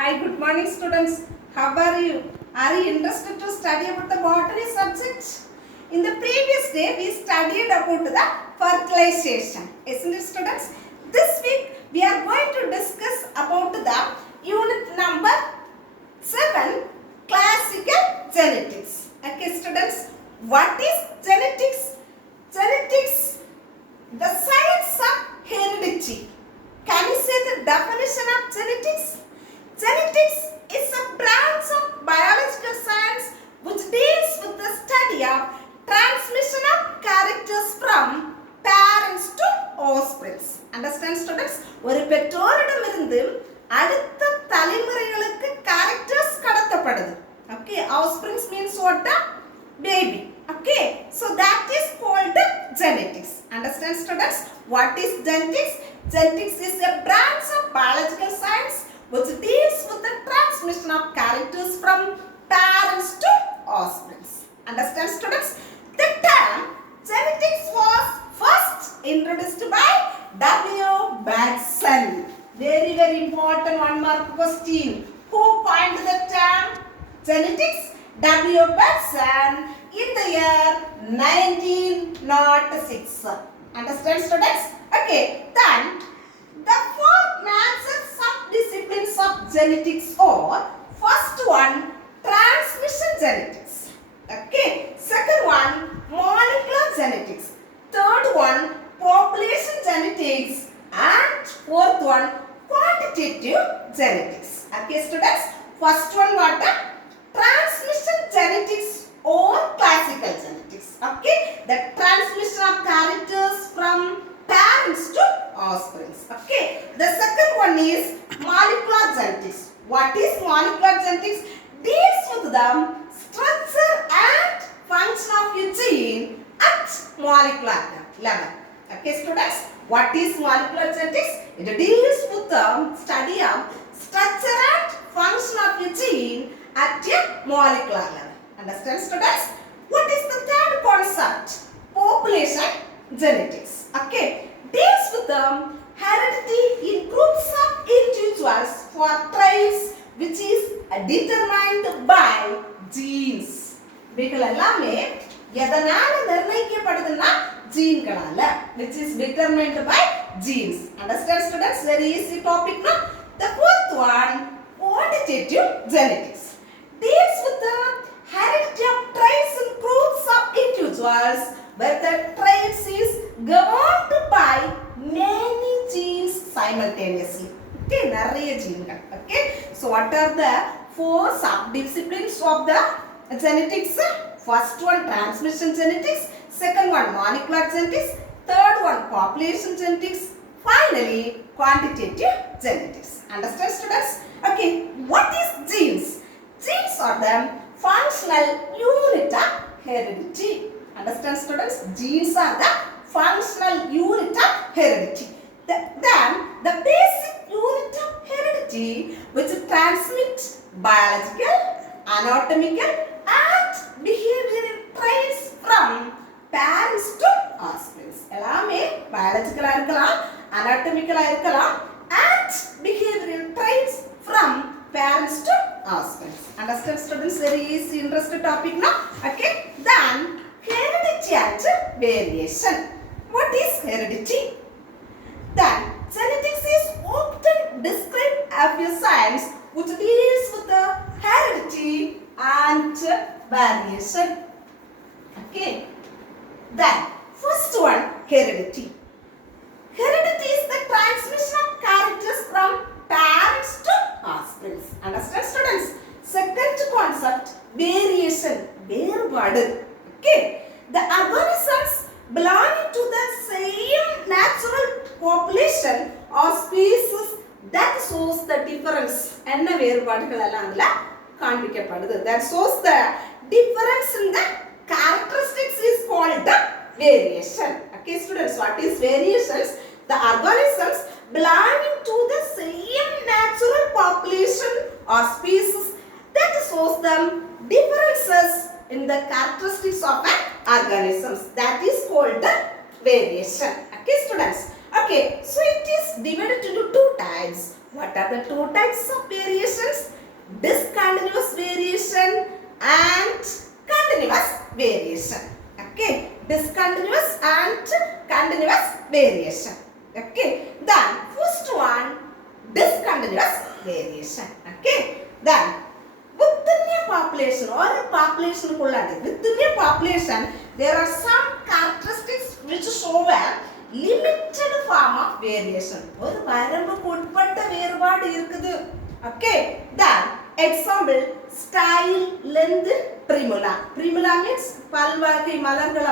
Hi, good morning students. How are you? Are you interested to study about the botany subject? In the previous day, we studied about the fertilization. Isn't it students? This week, we are going to discuss about the unit number 7, classical genetics. Okay students, what is genetics? Genetics, the science of heredity. Can you say the definition of genetics? Genetics is a branch of biological science which deals with the study of transmission of characters from parents to offspring. Understand students? ஒரு பெற்றோரிடமிருந்து அடுத்த தலைமுறைகளுக்கு characters கடத்தப்படுது. Okay, offspring means what? Baby. Okay, so that is called genetics. Understand students? What is genetics? Genetics is a branch of biological science which deals with the transmission of characters from parents to offspring. Understand students? The term genetics was first introduced by W. Batson. Very important 1 mark question. Who coined the term genetics? W. Batson in the year 1906. Understand students? Okay, then the 4 major subdisciplines of genetics are: first one, transmission genetics. Okay, second one, molecular genetics. Third one, population genetics, and fourth one, quantitative genetics. Okay students, first one what? Transmission genetics or classical genetics. Okay, the transmission of characters from parents to offspring. Okay, the second one is molecular genetics. What is molecular genetics? Deals with the structure and function of a gene at molecular level. Okay students, what is molecular genetics? It deals with the study of structure and function of a gene at a molecular level. Understand students? What is the third concept? Population genetics. Okay, deals with the heredity in groups of individuals for traits which is determined by genes. இவைகள் எல்லாமே எதனால நிர்ணயிக்கப்படுதுன்னா ஜீன்களால, which is determined by genes. Understand students? Very easy topic now. The fourth one, quantitative genetics, deals with the heredity of traits in groups of individuals where the traits is governed by many genes simultaneously. Okay, நிறைய ஜீன்கள். Okay, so what are the 4 subdisciplines of the genetics? First one, transmission genetics. Second one, molecular genetics. Third one, population genetics. Finally, quantitative genetics. Understand students? Okay, what is genes? Genes are the functional unit of heredity. Understand students? Genes are the functional unit of heredity. Then the basic unit of heredity which transmits biological, anatomical and behavioral traits from parents to offspring. எல்லாமே biological-ஆ இருக்கலாம், anatomical-ஆ இருக்கலாம் and behavioral traits from parents to offspring. Understand students? Very easy, interesting topic now. Okay, then heredity and variation. What is heredity? Then genetics is often described as a science which deals with the heredity and variation. Okay, then first one, heredity. Heredity is the transmission of characters from parents to offspring. Understand students? Second concept, variation, வேறுபாடு. Okay, the organisms belonging to the same natural population or species that shows the difference. என்ன வேறுபாடுகள் எல்லாம் அதுல காண்பிக்கப்படுது. That shows the difference in the characteristics is called the variation. Okay students, what is variations? The organisms belonging to the same natural population or species that shows them differences in the characteristics of an organisms. That is called the variation. Okay students? Okay, so it is divided into 2 types. What are the two types of variations? Discontinuous variation and continuous variation. Okay, discontinuous and continuous variation. Okay, then first one, discontinuous variation. Okay, then within a population or a population within a population there are some characteristics which show a limited form of variation. ஒரு வரம்புக்கு உட்பட்ட வேறுபாடு இருக்குது. Okay, then example style, length, primula. Primula means பல்வகை மலர்கள்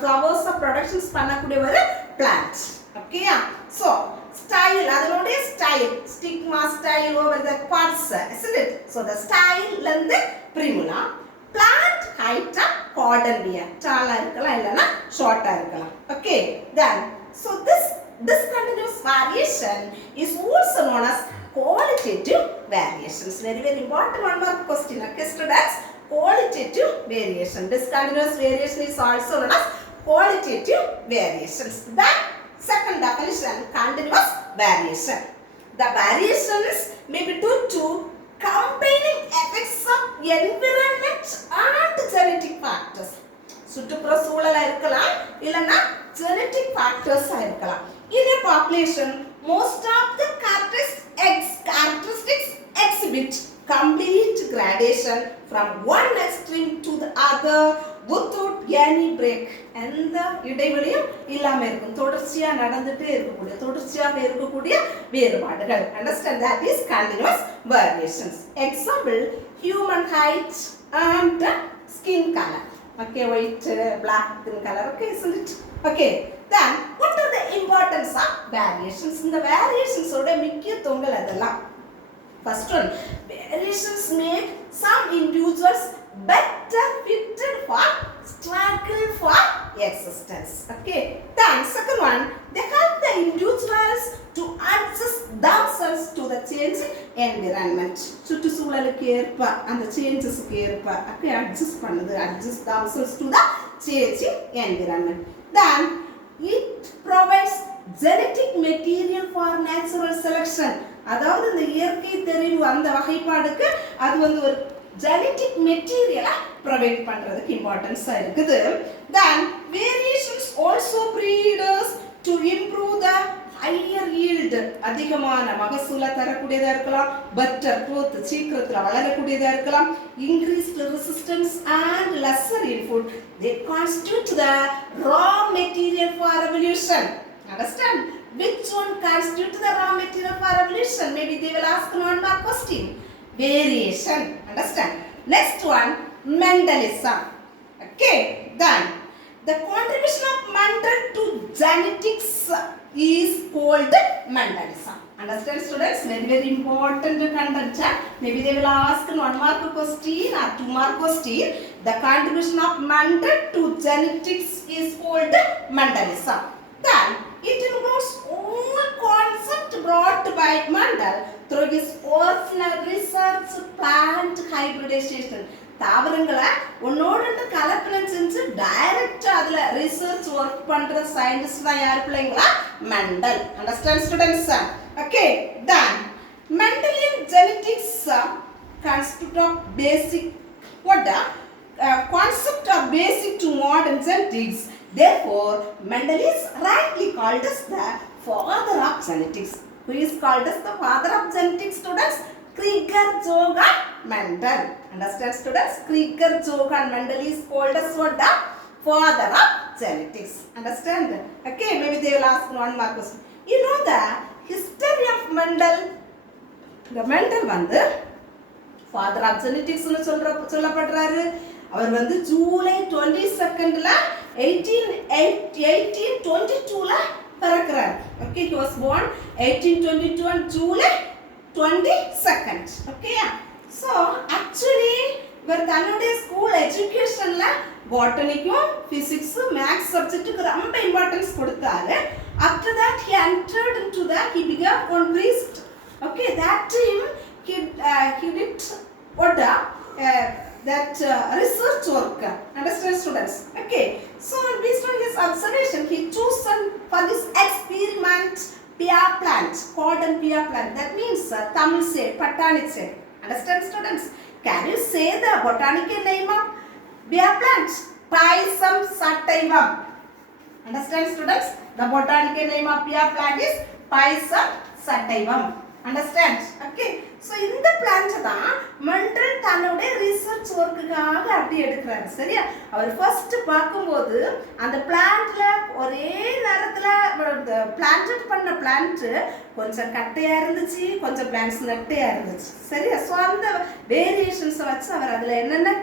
flowers productions பண்ணக்கூடிய ஒரு plant. Okay, so style, அதனுடைய style, stigma style over the parts, isn't it? So the style, length, primula. Plant height, cordon beer. Talla irukkalam illana short irukkalam. Okay, then so this continuous variation is also known as qualitative variations. Very important one more question. Okay, students, qualitative variation. Discontinuous variation is also known as qualitative variations. Then second definition, continuous variation. The variations may be due to combining effects of environment and genetic factors. சுற்றுப்புற சூழலா இருக்கலாம் இல்லனா genetic factors இருக்கலாம். In a population, most of the characteristics exhibit complete gradation from one extreme to the other without any break. எந்த இடைவெளியும் இல்லாம இருக்கும். தொடர்ச்சியா நடந்துட்டே இருக்கக்கூடிய வேறுபாடுகள். Understand, that is continuous variations. Example, human height and skin color. Okay, white, black in color. Okay, isn't it? Okay, then what are the importance of variations? In the variations oda முக்கியத்துவங்கள் அதெல்லாம். First one, variations make some individuals better fitted for struggle for existence. Okay, then second one, they help the individuals to adjust themselves to the changing environment. சுற்றுச்சூழலுக்கு ஏற்ப அந்த சேஞ்சஸ்க்கு ஏற்ப adjust themselves to the changing environment. Then it provides genetic material for natural selection. அதாவது இந்த இயற்கை தெரிவு அந்த வகைப்பாடுக்கு அது வந்து ஒரு genetic material provide பண்றதுக்கு இம்பார்ட்டன்ஸ் இருக்குது. Then variations also breed us to improve the higher yield. அதிகமான மகசூலை தரக்கூடியதா இருக்கலாம், better growth, சீக்கிரத்துல வளரக்கூடியதா இருக்கலாம், increased resistance and lesser input. They constitute the raw material for evolution. Understand? Which one constitutes the raw material for evolution? Maybe they will ask one more question. Variation. Understand? Next one, Mendelism. Okay, then the contribution of Mendel to genetics is called Mendelism. Understand, students? Very important content. Maybe they will ask one mark question or 2 mark question. The contribution of Mendel to genetics is called Mendelism. Then it includes all concepts brought by Mendel through his personal research, plant hybridization. தாவரங்களை ஒன்னோடு கலப்பனை செஞ்சு டைரக்டா அதுல research work பண்ற சயின்டிஸ்ட் தான் யார் பிள்ளைங்களா? Mendel. Understand students? Okay, then Mendelian genetics constitute of basic concept of basic to modern genetics. Therefore, Mendel is rightly called as the father of genetics. Who is called as the father of genetics, students? Krieger-Johann Mendel. Understand, students? Krieger-Johann Mendel is called as what? The father of genetics. Understand? Okay, maybe they will ask one more question. You know the history of Mendel? The Mendel வந்து father of genetics னு சொல்லப்படுறாரு. அவர் வந்து ஜூலை 22ல 1822ல பிறக்கிறார். Okay, he was born 1822 on July 22nd. Okay, so actually இவர் தன்னுடைய ஸ்கூல் எஜுகேஷன்ல பாட்டனிக்கும் பிசிக்ஸ் மேத்ஸ் சப்ஜெக்ட்டுக்கு ரொம்ப இம்பார்ட்டன்ஸ் கொடுத்தாரு. After that he entered into the he became one priest. Okay, that time he did what that research work. Understand, students? Okay, so based on his observation he chosen for this experiment Pear plant, cotton pear plant. That means Tamil say, Patani say. Understand, students? Can you say the botanical name of pear plant? Pisum sativum. Understand, students? The botanical name of pear plant is Pisum sativum. Understand? Okay. So இந்த பிளான்ட் தான் மெண்டல் தன்னுடைய ரிசர்ச் ஒர்க்குக்காக அப்படி எடுக்கிறாரு. சரியா? அவர் ஃபர்ஸ்ட் பார்க்கும்போது அந்த பிளான்ட்ல ஒரே நேரத்துல பிளான்ட் பண்ண பிளான்ட் கொஞ்சம் கட்டையா இருந்துச்சு, கொஞ்சம் பிளான்ட்ஸ் நட்டையா இருந்துச்சு. சரியா? ஸோ அந்த வேரியேஷன்ஸை வச்சு அவர் அதில் என்னென்ன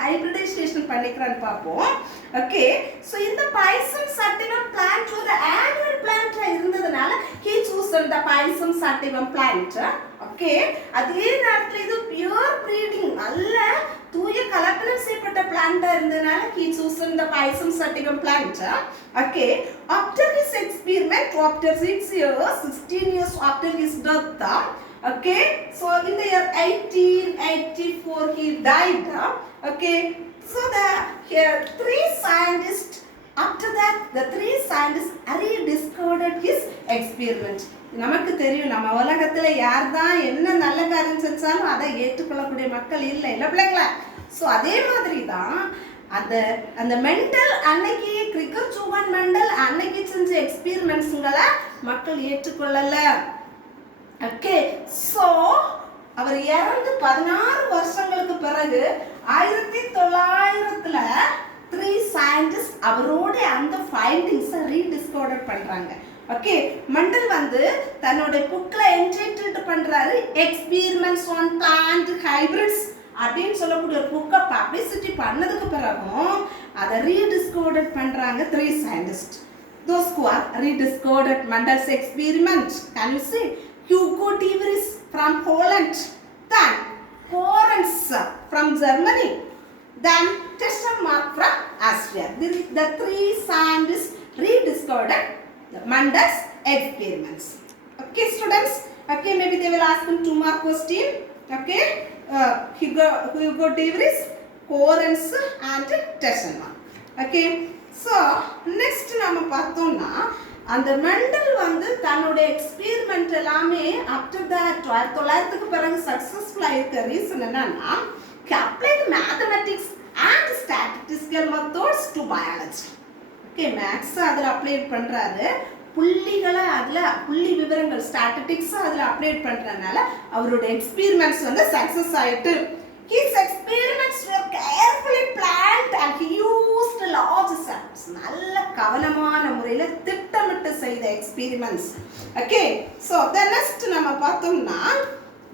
ஹைபிரிடைசேஷன் பண்ணிக்கிறான்னு பார்ப்போம். ஓகே. ஸோ இந்த பைசம் சட்டிவம் பிளான்ட் ஒரு ஆனுவல் பிளான்ட்டா இருந்ததுனால he chosen the pisum sativum plant. Okay. அதே நேரத்தில் இது பியூர் ப்ரீடிங் நல்ல தூய கலப்பனம் செய்யப்பட்ட பிளான்ட்டா இருந்ததுனால he chosen the pisum sativum plant. Okay. After his experiment, after 16 years after his death, okay, so in the year 1884 he died. Okay, so here three scientists, after that the three scientists rediscovered his experiment. நமக்கு தெரியும் நம்ம உலகத்துல யார் தான் என்ன நல்ல காரியம் செஞ்சாலும் அதை ஏற்றுக்கொள்ளக்கூடிய மக்கள் இல்லை இல்லை பிள்ளைங்களா? ஸோ அதே மாதிரி தான் அந்த மெண்டல் அன்னைக்கு கிரிக்கர் ஜூவன் மெண்டல் அன்னைக்கு செஞ்ச எக்ஸ்பீரிமெண்ட்ஸுங்களை மக்கள் ஏற்றுக்கொள்ளல. ஓகே. ஸோ அவர் இறந்து 16 வருஷங்களுக்கு பிறகு 1900 த்ரீ சயின்டிஸ்ட் அவரோட அந்த ஃபைண்டிங்ஸை ரீடிஸ்கவர் பண்றாங்க. ஓகே. மெண்டல் தன்னோட புக்ல என்டைட்டில்ட் பண்றாரு எக்ஸ்பீரிமெண்ட்ஸ் ஆன் பிளான்ட் ஹைபிரிட்ஸ் அப்படின்னு சொல்லக்கூடிய புக்கை பப்ளிசிட்டி பண்ணதுக்கு பிறகும் அதை ரீடிஸ்கவர் பண்றாங்க three scientist. Those who are rediscovered Mendel's experiment. Can you see? Hugo de Vries from Holland, then Lorenz from Germany, then Testermark from Austria. The three scientists rediscovered Mendel's experiments. Okay, students. Okay, maybe they will ask them 2 more questions. Okay, Hugo de Vries, Lorenz, and Testermark. Okay. So next நம்ம பார்த்தோம்னா அந்த மெண்டல் தன்னோட எக்ஸ்பீரிமெண்ட் எல்லாமே after the 1900க்கு பிறகு சக்ஸஸ்ஃபுல்லாக இருக்க reason என்னன்னா applied mathematics and statistical methods to biology. Okay. Maths அதில் அப்ளை பண்ணுறாரு, புள்ளிகளை அதில் புள்ளி விவரங்கள் ஸ்டாட்டிஸ்டிக்ஸ் அதில் அப்ளை பண்ணுறதுனால அவரோட எக்ஸ்பீரிமெண்ட்ஸ் சக்ஸஸ் ஆகிட்டு. His experiments were carefully planned and he used large samples. நல்ல கவனமான முறையில் திட்டமிட்டு செய்த experiments. Okay. So the next நம்ம பார்த்தோம்னா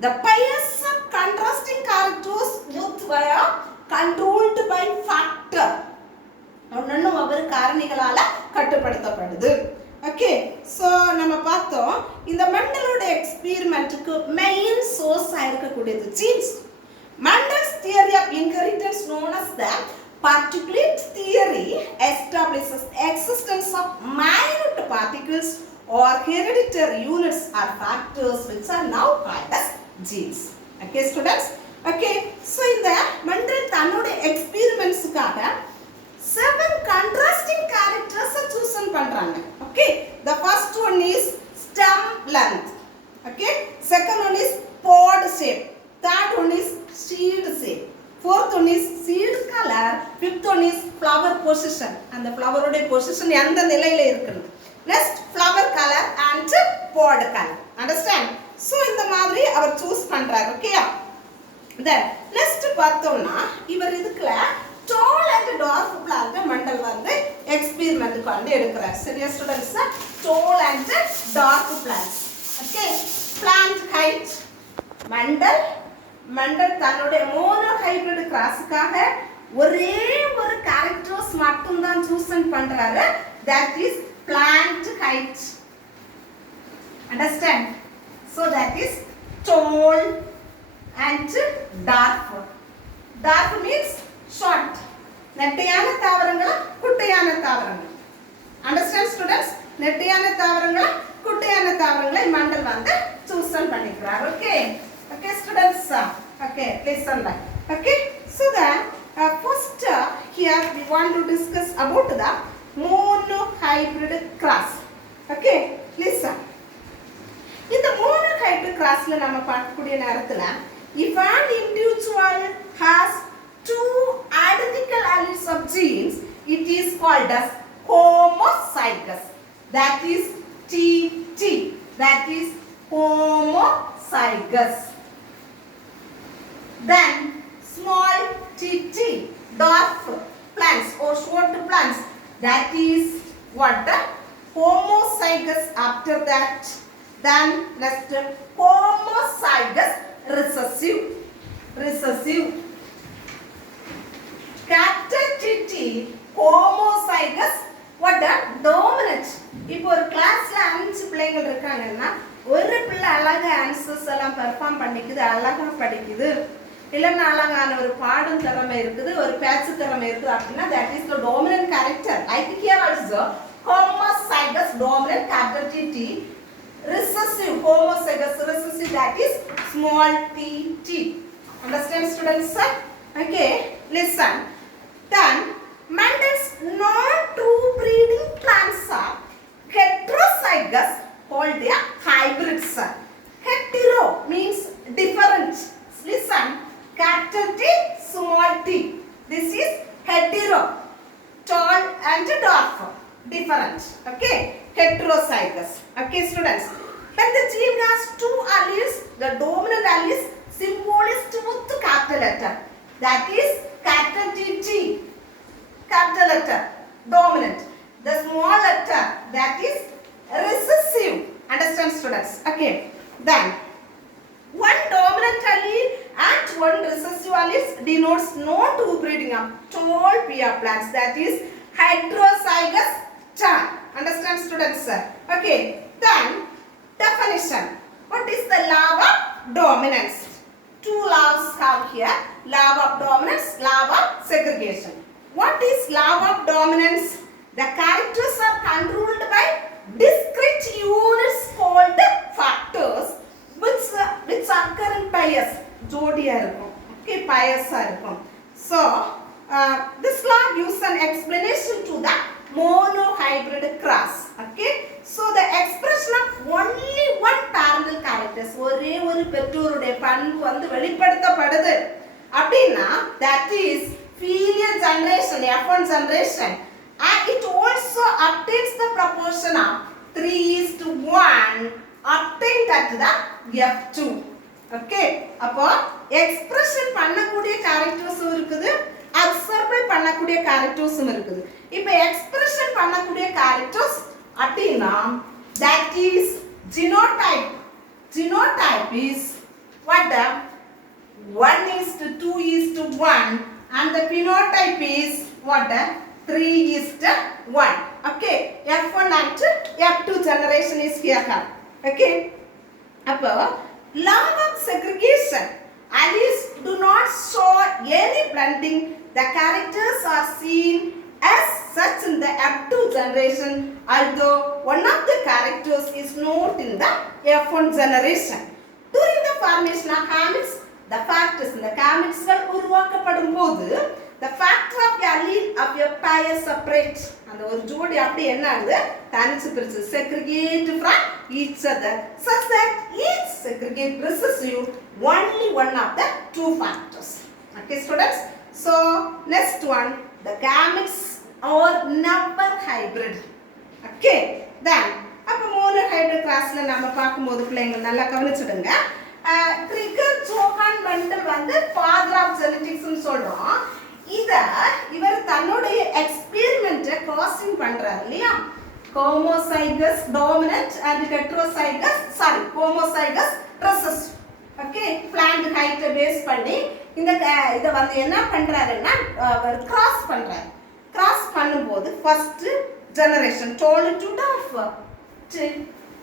the pairs of contrasting characters both were controlled by factor. ஒன்னொன்னு ஒவ்வொரு காரணிகளால கட்டுப்படுத்தப்படுது. ஓகே. ஸோ நம்ம பார்த்தோம் இந்த மெண்டலோட எக்ஸ்பீரிமெண்ட்டுக்கு மெயின் சோர்ஸாக இருக்கக்கூடியது jeans. Mendel's theory of inheritance, known as the particulate theory, establishes existence of minute particles or hereditary units or factors which are now called as genes. Okay, students? Okay, so in the Mendel தன்னோட எக்ஸ்பீரிமெண்ட்ஸுக்காக 7 contrasting characters chosen பண்றாங்க. Okay, the first one is stem length. Okay, second one is pod shape. Third one is seed shape. Fourth one is seed color. Fifth one is flower position. And the flower oda position எந்த நிலையில இருக்கணும். Next flower color and pod color. Understand? So இந்த மாதிரி அவர் choose பண்றாரு. Okay. Then next பார்த்தோம்னா இவர் இதுக்குல tall and dwarf plant Mendel எக்ஸ்பீரிமெண்ட்டுக்கு எடுக்கிறார். சரியா students? tall and dwarf plants. Okay. Plant height. Mendel தன்னுடைய மோனோ ஹைபிரிட் கிராஸுக்காக ஒரே ஒரு கேரக்டர்ஸ் மட்டும் தான் சூஸ் பண்றாரு. that is plant height. Understand? So that is tall and dwarf. Dwarf means short. நெட்டையான தாவரங்களா குட்டையான தாவரங்கள். Understand students? நெட்டையான தாவரங்களா குட்டையான தாவரங்களை மெண்டல் சூஸ் பண்ணிக்கிறார். Okay. Okay, students. Okay, listen that. Okay, so then first here we want to discuss about the monohybrid cross. Okay, listen. இந்த monohybrid crossல நம்ம பார்க்கக்கூடிய நேரத்துல if an individual has two identical alleles of genes, it is called as homozygous. That is TT. That is homozygous. Then small tt, dwarf plants or short plants, that is what the homozygous. After that, then next homozygous recessive. Capital TT homozygous what the dominant. இப்போ ஒரு கிளாஸ்ல 5 பிள்ளைகள் இருக்காங்கன்னா ஒரு பிள்ளை அழகா ஆன்சர்ஸ் எல்லாம் பெர்ஃபார்ம் பண்ணிக்குது, அழகா படிக்குது, இல்லைன்னா அழகான ஒரு பாடும் திறமை இருக்குது, ஒரு பேச்சு திறமை இருக்குது அப்படின்னா that is the dominant character. Like here also homozygous dominant capital TT, recessive homozygous recessive, that is small tt. Understand students? Okay, listen. Then Mendel's non-true breeding plants are heterozygous, called their hybrids. Hetero means different. Listen, capital T, small t. This is hetero, tall and dwarf, different. Okay, heterozygous. Okay, students. When the gene has two alleles, the dominant alleles symbol is with capital letter. That is capital TT, capital letter, dominant. The small letter, that is recessive. Understand students? Okay. Then one dominant allele and one recessive allele denotes no two breeding of tall pear plants. That is heterozygous type. Understand students? Okay. Then definition. What is the law of dominance? Two laws have here. Law of dominance, law of segregation. What is law of dominance? The characters are controlled by discrete units called factors which occur in pairs. ஜோடியா இருக்கும். Okay, pairs இருக்கும். So this law gives an explanation to the monohybrid cross. Okay, so the expression of only one parallel characters, ஒரே ஒரு பெற்றோருடைய பண்பு வந்து வெளிப்படுத்தப்படுது அப்படின்னா that is filial generation, F1 generation, and it also obtains the proportion of 3:1 obtained at the F2. Okay, அப்போ expression பண்ணக்கூடிய charactersம் இருக்குது, observe பண்ணக்கூடிய charactersம் இருக்குது. இப்போ expression பண்ணக்கூடிய characters அப்படின்னா that is genotype. Genotype is what the 1:2:1 and the phenotype is what the 3:1. Okay, F1 and F2 generation is here. Okay, அப்போ law of segregation, alleles do not show any blending. The characters are seen as such in the F2 generation, although one of the characters is not in the F1 generation. During the formation of gametes, the factors in the gametes உருவாக்கப்படும் போது the factor of the allele of a pair separate. அந்த ஒரு ஜோடி அப்படி என்ன ஆகுது, தனிச்சு பிரிச்சு segregate from each other such that each segregate recessive only one of the two factors. Okay students, so next one, the gametes are never hybrid. Okay, then அப்ப monohybrid classல நாம பாக்கும்போது பிள்ளைங்க நல்லா கவனிச்சிடுங்க. ட்ரிகர் ஜோஹான் மெண்டல் வந்து father of genetics னு சொல்றோம். இவர் தன்னுடைய எக்ஸ்பெரிமென்ட்டை கிராசிங் பண்றாரு இல்லையா, homozygous dominant and heterozygous homozygous recessive. ஓகே, plant height பேஸ் பண்ணி இத வந்து என்ன பண்றாருன்னா கிராஸ் பண்றாரு. கிராஸ் பண்ணும்போது first generation tall to dwarf,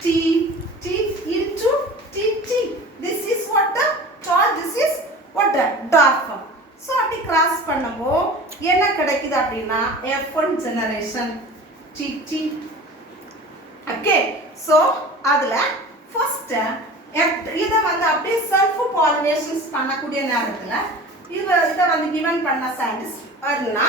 t into tt. This is what the tall, this is what the dwarf. So அப்படி கிராஸ் பண்ணப்போ என்ன கிடைக்குது அப்படின்னா F1 generation tt. Okay, so அதுல ஃபர்ஸ்ட் இத வந்து அப்படியே செல்ஃப் பாலினேஷன்ஸ் பண்ணக்கூடிய நேரத்துல இத வந்து கிவன் பண்ண சயின்டிஸ்ட் அர்னா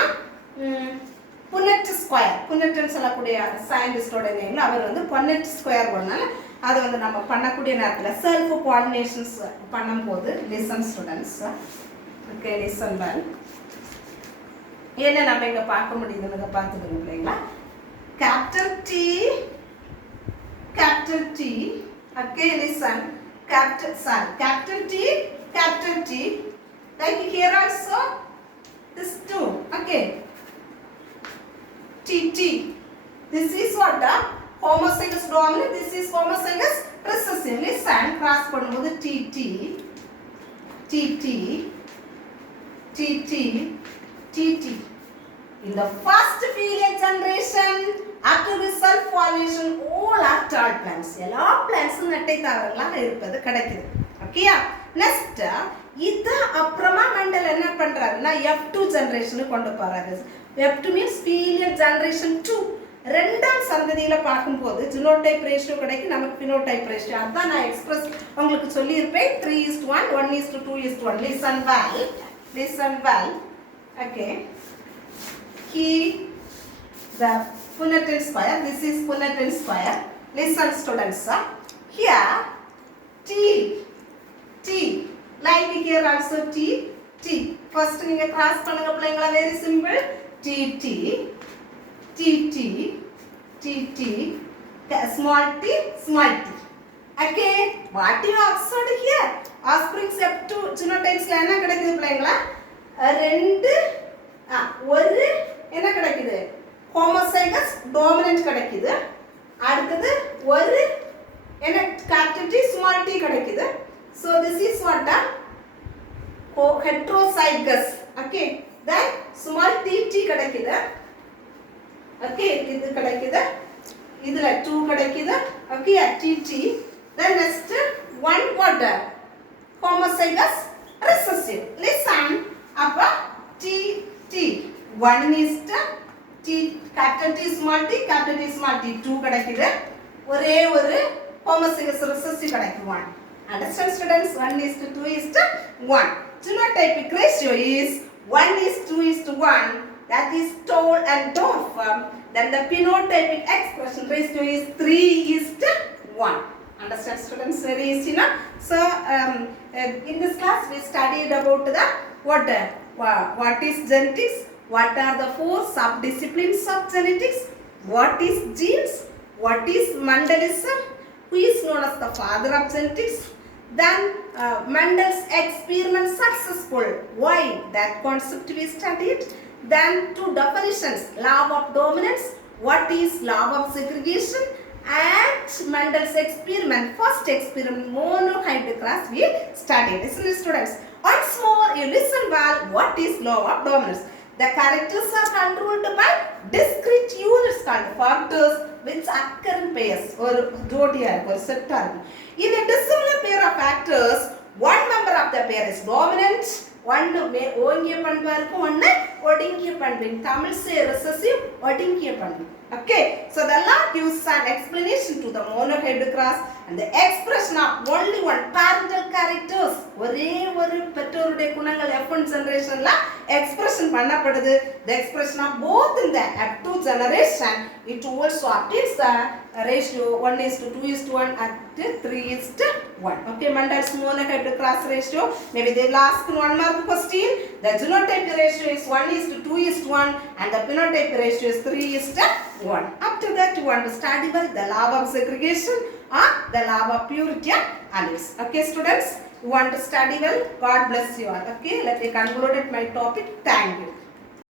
புன்னெட் ஸ்கொயர், புன்னெட்னு சொல்லக்கூடிய சயின்டிஸ்டோட நேம் அவர் வந்து புன்னெட் ஸ்கொயர் பண்ணால அது வந்து நம்ம பண்ணக்கூடிய நேரத்தில் செல்ஃப் பாலினேஷன்ஸ் பண்ணும்போது listen students. Okay, listen well. என்ன நம்ம இங்கே பார்க்க முடியுதுன்னு பார்த்துக்கோங்க இல்லைங்களா? Capital T, capital T. Okay, listen. Capital T, capital T. Like here also, this two. Okay. T, T. This is what the homozygous dominant. This is homozygous recessive. Listen. Cross பண்ணும்போது T, T, T, T, T, T, T, T. In the first female generation, after the self-pollination, all are tall plants. எல்லா பிளான்ட்ஸும் நட்டை தாவரங்களாக இருப்பது கிடைக்குது. ஓகேயா? நெக்ஸ்ட் இது அப்புறமா மெண்டல் என்ன பண்றாருன்னா F2 ஜெனரேஷனுக்கு கொண்டு போறாரு. F2 மீன்ஸ் ஃபீலியல் ஜெனரேஷன் 2. ரெண்டாம் சந்ததியில பார்க்கும்போது ஜினோடைப் ரேஷியோ கிடைக்கும், நமக்கு பினோடைப் ரேஷியோ. அதான் நான் எக்ஸ்பிரஸ் உங்களுக்கு சொல்லியிருப்பேன். 3:1, 1:2:1. Listen well, listen well. Okay, the Punnett square. This is Punnett square. Listen students. Here T, T. Like here also T, T. First நீங்க cross பண்ணுங்க பிள்ளைங்களா. Very simple. T, T, T, T, T, T. Small t, small t. Okay. What you observed here? Offspring F2 genotypes ல என்ன கிடைக்குது பிள்ளைங்களா? ரெண்டு ஒரு என்ன கிடைக்குது? ஹோமோசைகஸ் டாமினன்ட் கிடைக்குது. அடுத்தது ஒரு என்ன கேபிட்டல் டி ஸ்மால் டி கிடைக்குது. So this is what the heterozygous. Okay, then small t t கிடைக்குது. Okay, இது கிடைக்குது. இதுல 2 கிடைக்குது. Okay, t t. Then next one what homozygous recessive. Listen, அப்ப t t 1 is the T, capital T small t, capital T small t 2 கிடைக்குது. ஒரே ஒரு homozygous recessive கிடைக்குது 1. Understand students? 1:2:1. Genotypic ratio is 1:2:1. That is tall and dwarf. Then the phenotypic expression ratio is 3:1. Understand students? Very easy, no? So in this class we studied about the what is genetics. What are the 4 sub-disciplines of genetics? What is genes? What is Mendelism? Who is known as the father of genetics? Then Mendel's experiment successful. Why? That concept we studied. Then 2 definitions. Law of dominance. What is law of segregation? And Mendel's experiment. First experiment, monohybrid cross we studied. Listen students. Once more you listen well. What is law of dominance? The characters are controlled by discrete units called factors which occur in pairs. Or ஜோடியா இருக்கு, ஒரு செட்டா இருக்கு. In a dissimilar pair of factors, one member of the pair is dominant, one ஓங்கிய பண்பா இருக்கும், ஒன்னு ஒடுங்கிய பண்பு. தமிழ் say recessive, ஒடுங்கிய பண்பு. Okay, so the law gives an explanation to the monohybrid cross and the expression of only one parental characters. ஒரே ஒரு பெற்றோருடைய குணங்கள் F1 ஜெனரேஷன்ல எக்ஸ்பிரஷன் பண்ணப்படுது. The expression of both in the F2 generation, it also obtains the ratio 1:2:1 and 3:1. Okay, Mendel's monohybrid cross ratio. Maybe they will ask 1 mark question. The genotype ratio is 1:2:1 and the phenotype ratio is 3:1. After that you want to study well the law of segregation or the law of purity and alleles. Okay students, you want to study well. God bless you all. Okay, let me conclude my topic. Thank you.